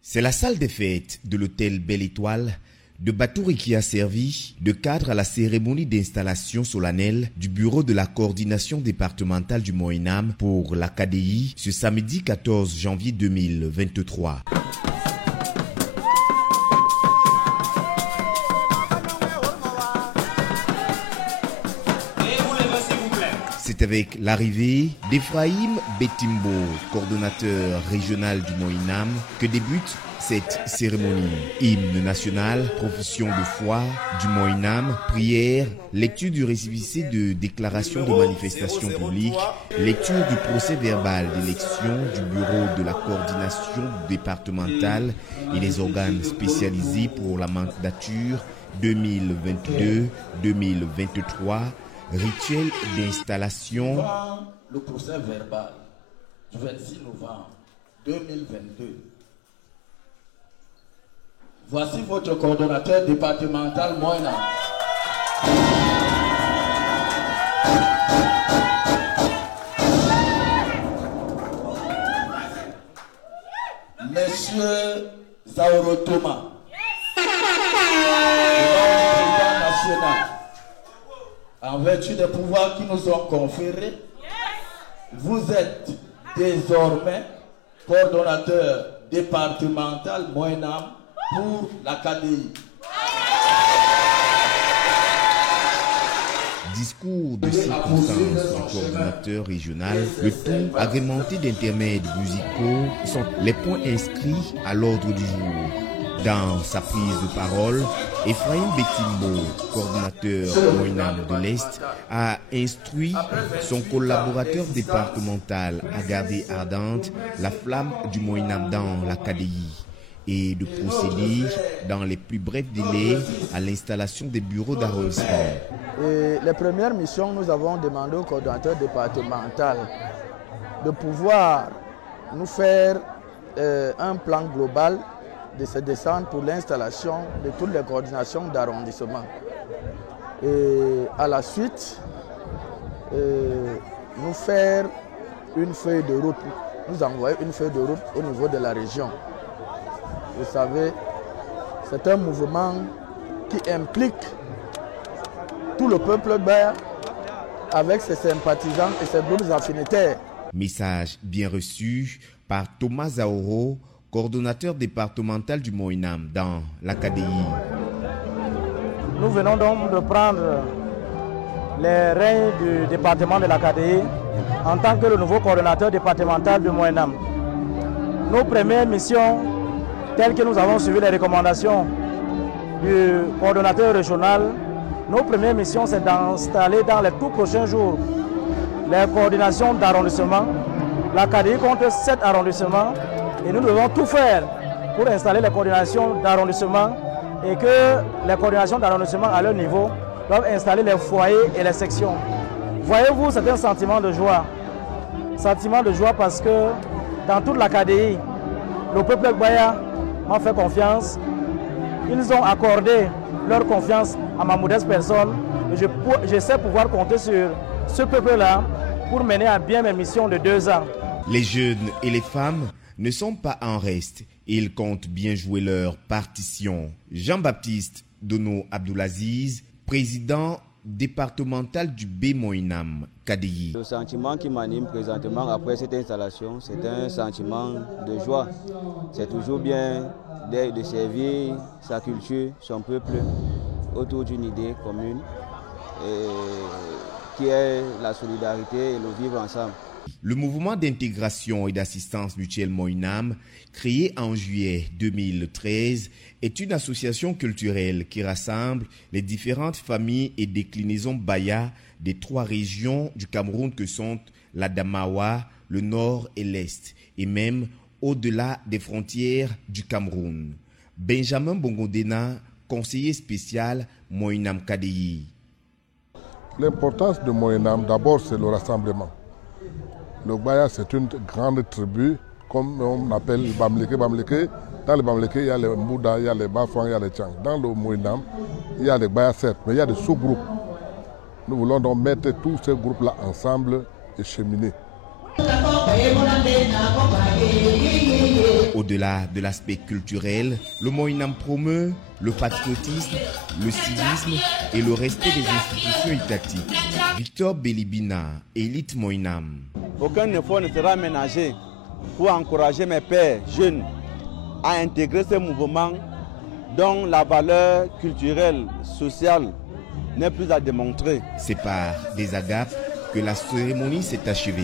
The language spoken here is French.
C'est la salle des fêtes de l'hôtel Belle Étoile de Batouri qui a servi de cadre à la cérémonie d'installation solennelle du bureau de la coordination départementale du Moyen-Nam pour la KDI ce samedi 14 janvier 2023. C'est avec l'arrivée d'Ephraïm Betimbo, coordonnateur régional du Moyen-Nam, que débute cette cérémonie. Hymne national, profession de foi du Moyen-Nam, prière, lecture du récépissé de déclaration de manifestation publique, lecture du procès verbal d'élection du bureau de la coordination départementale et les organes spécialisés pour la mandature 2022-2023, rituel d'installation. Le procès verbal du 26 novembre 2022. Voici votre coordonnateur départemental Moyen-Nam. Monsieur Zaoro Thomas, président national. En vertu des pouvoirs qui nous ont conférés, vous êtes désormais coordonnateur départemental Moyen-Nam pour la KDI. Discours de circonstance du coordonnateur régional, le tout agrémenté d'intermèdes musicaux sont les points inscrits à l'ordre du jour. Dans sa prise de parole, Ephraïm Betimbo, coordonnateur Moyen-Nam de l'Est, a instruit son collaborateur départemental à garder ardente la flamme du Moyen-Nam dans la KDI et de procéder dans les plus brefs délais à l'installation des bureaux d'arrondissement. Les premières missions, nous avons demandé au coordonnateur départemental de pouvoir nous faire un plan global de se descendre pour l'installation de toutes les coordinations d'arrondissement. Et à la suite, nous faire une feuille de route, nous envoyer une feuille de route au niveau de la région. Vous savez, c'est un mouvement qui implique tout le peuple bear avec ses sympathisants et ses groupes affinitaires. Message bien reçu par Thomas Zaoro, coordonnateur départemental du Moyen-Nam dans la KDI. Nous venons donc de prendre les règnes du département de la KDI en tant que le nouveau coordonnateur départemental du Moyen-Nam. Nos premières missions, telles que nous avons suivi les recommandations du coordonnateur régional, nos premières missions, c'est d'installer dans les tout prochains jours les coordinations d'arrondissement. La KDI compte 7 arrondissements et nous devons tout faire pour installer les coordinations d'arrondissement et que les coordinations d'arrondissement à leur niveau doivent installer les foyers et les sections. Voyez-vous, c'est un sentiment de joie. Sentiment de joie parce que dans toute la KDI, le peuple Gbaya m'a fait confiance. Ils ont accordé leur confiance à ma modeste personne. Et je sais pouvoir compter sur ce peuple-là pour mener à bien mes missions de 2 ans. Les jeunes et les femmes ne sont pas en reste. Ils comptent bien jouer leur partition. Jean-Baptiste Dono Abdoulaziz, président départemental du B-Moyen-Nam, KDI. Le sentiment qui m'anime présentement après cette installation, c'est un sentiment de joie. C'est toujours bien de servir sa culture, son peuple, autour d'une idée commune, qui est la solidarité et le vivre ensemble. Le mouvement d'intégration et d'assistance mutuelle Moyen-Nam, créé en juillet 2013, est une association culturelle qui rassemble les différentes familles et déclinaisons Baya des 3 régions du Cameroun que sont l'Adamawa, le Nord et l'Est, et même au-delà des frontières du Cameroun. Benjamin Bongodena, conseiller spécial Moyen-Nam KDI. L'importance de Moyen-Nam, d'abord, c'est le rassemblement. Le Gbaya, c'est une grande tribu, comme on appelle le Bamleke. Dans le Bamleke, il y a les Mouda, il y a les Bafang, il y a les Tchang. Dans le Moyen-Nam, il y a les Gbaya, certes, mais il y a des sous-groupes. Nous voulons donc mettre tous ces groupes-là ensemble et cheminer. Au-delà de l'aspect culturel, le Moïnam promeut le patriotisme, le civisme et le respect des institutions étatiques. Victor Belibina, Élite Moïnam. Aucun effort ne sera ménagé pour encourager mes pères jeunes à intégrer ce mouvement dont la valeur culturelle, sociale n'est plus à démontrer. C'est par des agapes que la cérémonie s'est achevée.